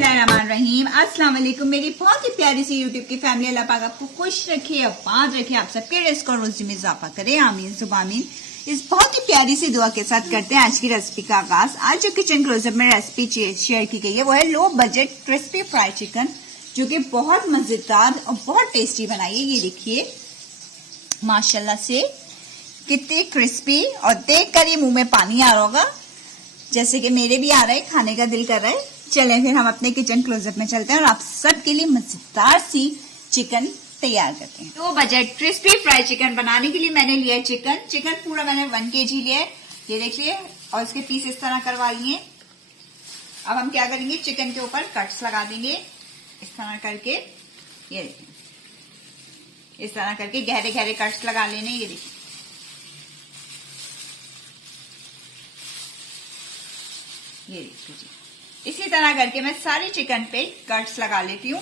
बिस्मिल्लाहिर्रहमानिर्रहीम। अस्सलाम वालेकुम। मेरी बहुत ही प्यारी सी यूट्यूब की फैमिली, अल्लाह पाक आपको खुश रखे, आबाद रखे, आप सबके रिस्क और रोजी में इजाफा करे, आमीन सुबामीन। इस बहुत ही प्यारी सी दुआ के साथ करते हैं आज की रेसिपी का आगाज। आज जो किचन क्लोजअप में रेसिपी शेयर की गई है वो है low budget crispy fried chicken, जो कि बहुत मजेदार और बहुत टेस्टी बनाई है। ये देखिए माशाल्लाह से कितनी क्रिस्पी, और देख कर ही मुंह में पानी आ रहा होगा, जैसे कि मेरे भी आ रहा है, खाने का दिल कर रहा है। चलें फिर हम अपने किचन क्लोजअप में चलते हैं और आप सबके लिए मजेदार सी चिकन तैयार करते हैं। तो बजट क्रिस्पी फ्राइड चिकन बनाने के लिए मैंने लिया है चिकन पूरा मैंने 1 kg लिया है, ये देखिए, और इसके पीस इस तरह करवा लिए। अब हम क्या करेंगे, चिकन के ऊपर कट्स लगा देंगे इस तरह करके, ये देखिए इस तरह करके गहरे गहरे कट्स लगा लेने। ये देखिए ये देखिए, इसी तरह करके मैं सारी चिकन पे कट्स लगा लेती हूँ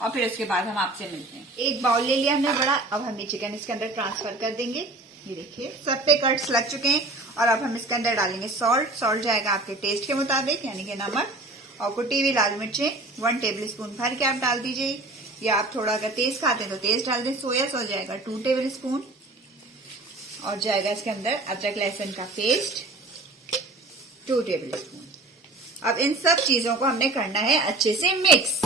और फिर उसके बाद हम आपसे मिलते हैं। एक बाउल ले लिया हमने बड़ा, अब हम ये चिकन इसके अंदर ट्रांसफर कर देंगे। ये देखिए सब पे कट्स लग चुके हैं और अब हम इसके अंदर डालेंगे सॉल्ट जाएगा आपके टेस्ट के मुताबिक, यानी कि नमक, और कुटी हुई लाल मिर्चें 1 टेबलस्पून भर के आप डाल दीजिए, या आप थोड़ा अगर तेज खाते हैं तो तेज डाल दें। सोया सॉस जाएगा 2 टेबलस्पून, और जाएगा इसके अंदर अदरक लहसुन का पेस्ट 2 टेबलस्पून। अब इन सब चीजों को हमने करना है अच्छे से मिक्स।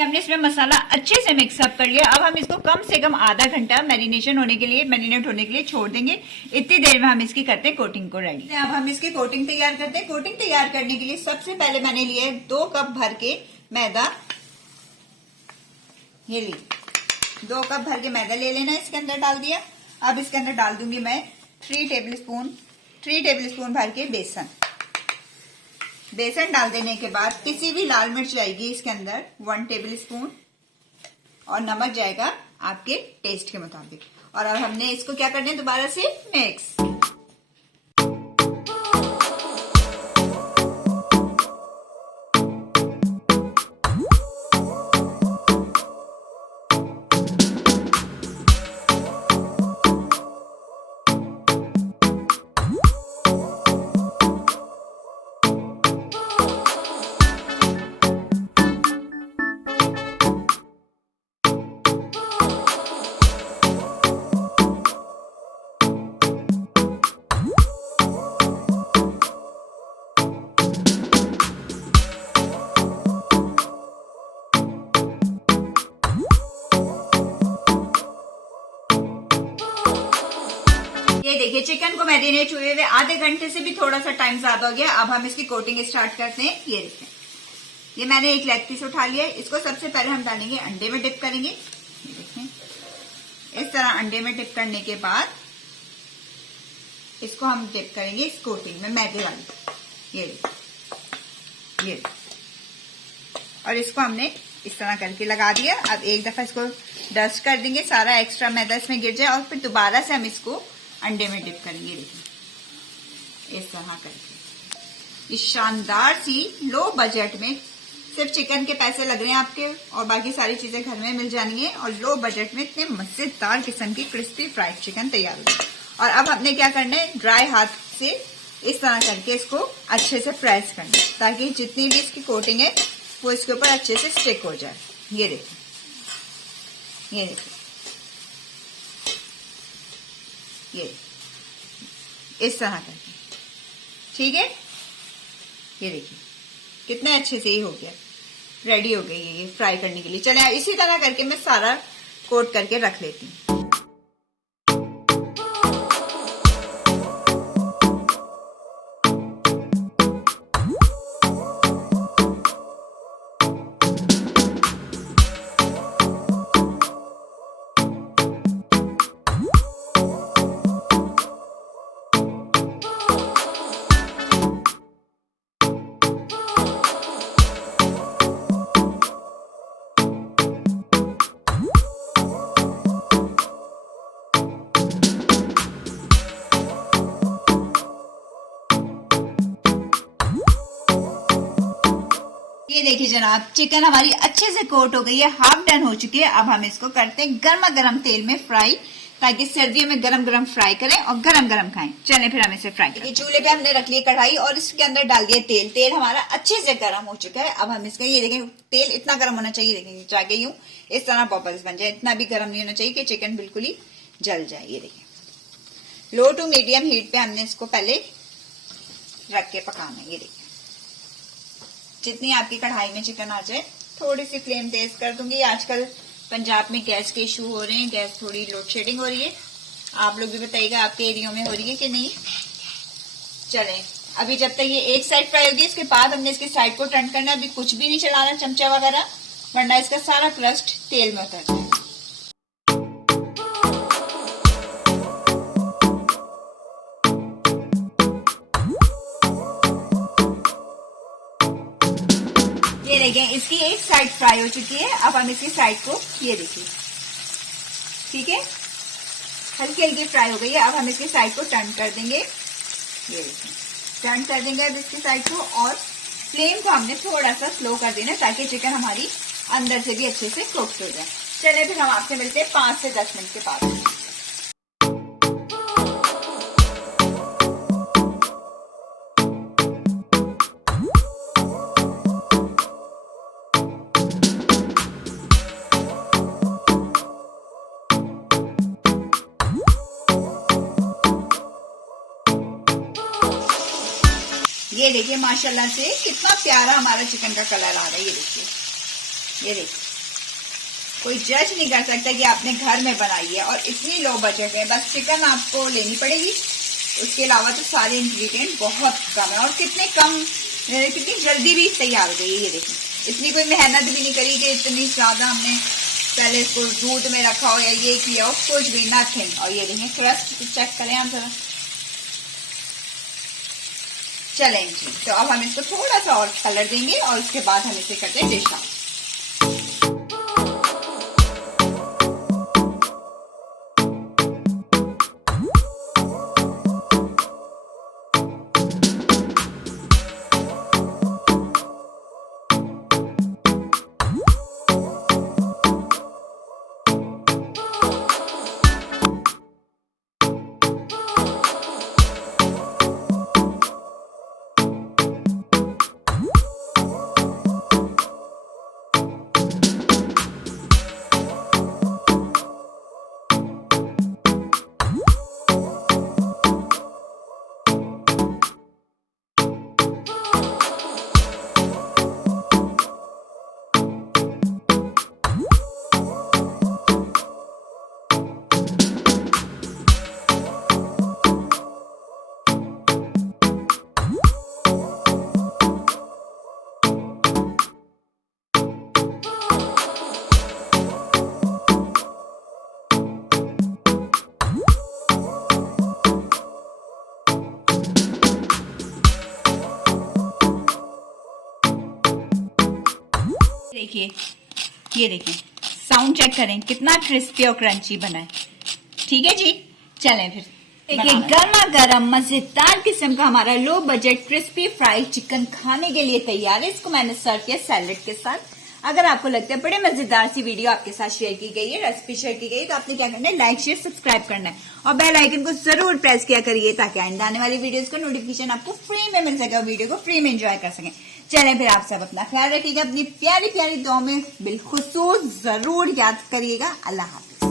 हमने इसमें मसाला अच्छे से मिक्सअप कर लिया। अब हम इसको कम से कम आधा घंटा मैरिनेट होने के लिए छोड़ देंगे। इतनी देर में हम इसकी करते हैं कोटिंग को रेडी। अब हम इसकी कोटिंग तैयार करते हैं। कोटिंग तैयार करने के लिए सबसे पहले मैंने लिए 2 कप भर के मैदा, ये ली 2 कप भर के मैदा ले लेना, इसके अंदर डाल दिया। अब इसके अंदर डाल दूंगी मैं 3 टेबलस्पून भर के बेसन डाल देने के बाद किसी भी लाल मिर्च जाएगी इसके अंदर 1 टेबलस्पून, और नमक जाएगा आपके टेस्ट के मुताबिक। और अब हमने इसको क्या करना है, दोबारा से मिक्स। ये देखिए चिकन को मैरिनेट हुए हुए आधे घंटे से भी थोड़ा सा टाइम ज्यादा हो गया। अब हम इसकी कोटिंग स्टार्ट करते हैं। ये देखिए, ये मैंने एक लेग पीस उठा लिया है, इसको सबसे पहले हम डालेंगे अंडे में डिप करेंगे। ये देखें इस तरह अंडे में डिप करने के बाद इसको हम डिप करेंगे इस कोटिंग में मैदे वाली। ये और इसको हमने इस तरह करके लगा दिया। अब एक दफा इसको डस्ट कर देंगे, सारा एक्स्ट्रा मैदा इसमें गिर जाए, और फिर दोबारा से हम इसको अंडे में डिप करेंगे। देखिए इस तरह करके इस शानदार सी लो बजट में, सिर्फ चिकन के पैसे लग रहे हैं आपके और बाकी सारी चीजें घर में मिल जानी है, और लो बजट में इतने मजेदार किस्म की क्रिस्पी फ्राइड चिकन तैयार हो गई। और अब हमने क्या करना है, ड्राई हाथ से इस तरह करके इसको अच्छे से प्रेस करना है, ताकि जितनी भी इसकी कोटिंग है वो इसके ऊपर अच्छे से स्टिक हो जाए। ये देखिए ये इस तरह करके, ठीक है। ये देखिए कितने अच्छे से ही हो गया, रेडी हो गई ये फ्राई करने के लिए। चले इसी तरह करके मैं सारा कोट करके रख लेती हूँ। ये देखिए जनाब, चिकन हमारी अच्छे से कोट हो गई है, हाफ डन हो चुकी है। अब हम इसको करते हैं गर्मा गर्म तेल में फ्राई, ताकि सर्दियों में गरम गरम फ्राई करें और गरम गरम खाएं। चलें फिर हम इसे फ्राई करें। चूल्हे पे हमने रख ली कढ़ाई और इसके अंदर डाल दिया तेल। तेल हमारा अच्छे से गर्म हो चुका है। अब हम इसका, ये देखें, तेल इतना गर्म होना चाहिए, देखें जाके यूं इस तरह बबल्स बन जाए। इतना भी गर्म नहीं होना चाहिए कि चिकन बिल्कुल ही जल जाए। ये देखिए, लो टू मीडियम हीट पे हमने इसको पहले रख के पकाना है। ये देखिए, जितनी आपकी कढ़ाई में चिकन आ जाए, थोड़ी सी फ्लेम तेज कर दूंगी। आजकल पंजाब में गैस के इशू हो रहे हैं, गैस थोड़ी लोड शेडिंग हो रही है। आप लोग भी बताइएगा आपके एरिया में हो रही है कि नहीं। चलें, अभी जब तक ये एक साइड फ्राई होगी, इसके बाद हमने इसकी साइड को टर्न करना है। अभी कुछ भी नहीं चलाना चमचा वगैरह, वरना इसका सारा क्रस्ट तेल में उतर जाए। ये देखिए, इसकी एक साइड फ्राई हो चुकी है। अब हम इसकी साइड को, ये देखिए, ठीक है, हल्की हल्की फ्राई हो गई है। अब हम इसकी साइड को टर्न कर देंगे। ये देखिए, टर्न कर देंगे अब इसकी साइड को, और फ्लेम को हमने थोड़ा सा स्लो कर देना, ताकि चिकन हमारी अंदर से भी अच्छे से कुक्ड हो जाए। चलिए फिर हम आपसे मिलते हैं 5 से 10 मिनट के बाद। ये देखिए, माशाल्लाह से कितना प्यारा हमारा चिकन का कलर आ रहा है। ये देखिए, ये देखिए, कोई जज नहीं कर सकता कि आपने घर में बनाई है। और इतनी लो बजट है, बस चिकन आपको लेनी पड़ेगी, उसके अलावा तो सारे इंग्रेडिएंट बहुत कम है, और कितनी जल्दी भी तैयार हो गई है। ये देखिए, इतनी कोई मेहनत भी नहीं करी कि इतनी ज्यादा हमने पहले इसको दूध में रखा हो या ये किया हो, कुछ भी, नथिंग। और ये देखिए, क्रस्ट चेक करें आप जरा। चलें जी, तो अब हम इसको थोड़ा सा और कलर देंगे, और उसके बाद हम इसे करते हैं डिश आउट। देखिए, ये देखिए, साउंड चेक करें, कितना क्रिस्पी और क्रंची बना है। ठीक है जी, चलें फिर। देखिए, गर्मा गर्म मजेदार किस्म का हमारा low budget crispy fried chicken खाने के लिए तैयार है। इसको मैंने सर्व किया सैलेड के साथ। अगर आपको लगता है बड़े मजेदार सी वीडियो आपके साथ शेयर की गई है, रेसिपी शेयर की गई है, तो आपने क्या करना है, लाइक शेयर सब्सक्राइब करना है, और बेल आइकन को जरूर प्रेस किया करिए, ताकि आइंदा आने वाली वीडियोस का नोटिफिकेशन आपको फ्री में मिल सके और वीडियो को फ्री में एंजॉय कर सकें। चलें फिर, आप सब अपना ख्याल रखिएगा, अपनी प्यारी प्यारी दुआओं में बिलखुसूस जरूर याद करिएगा। अल्लाह हाफिज।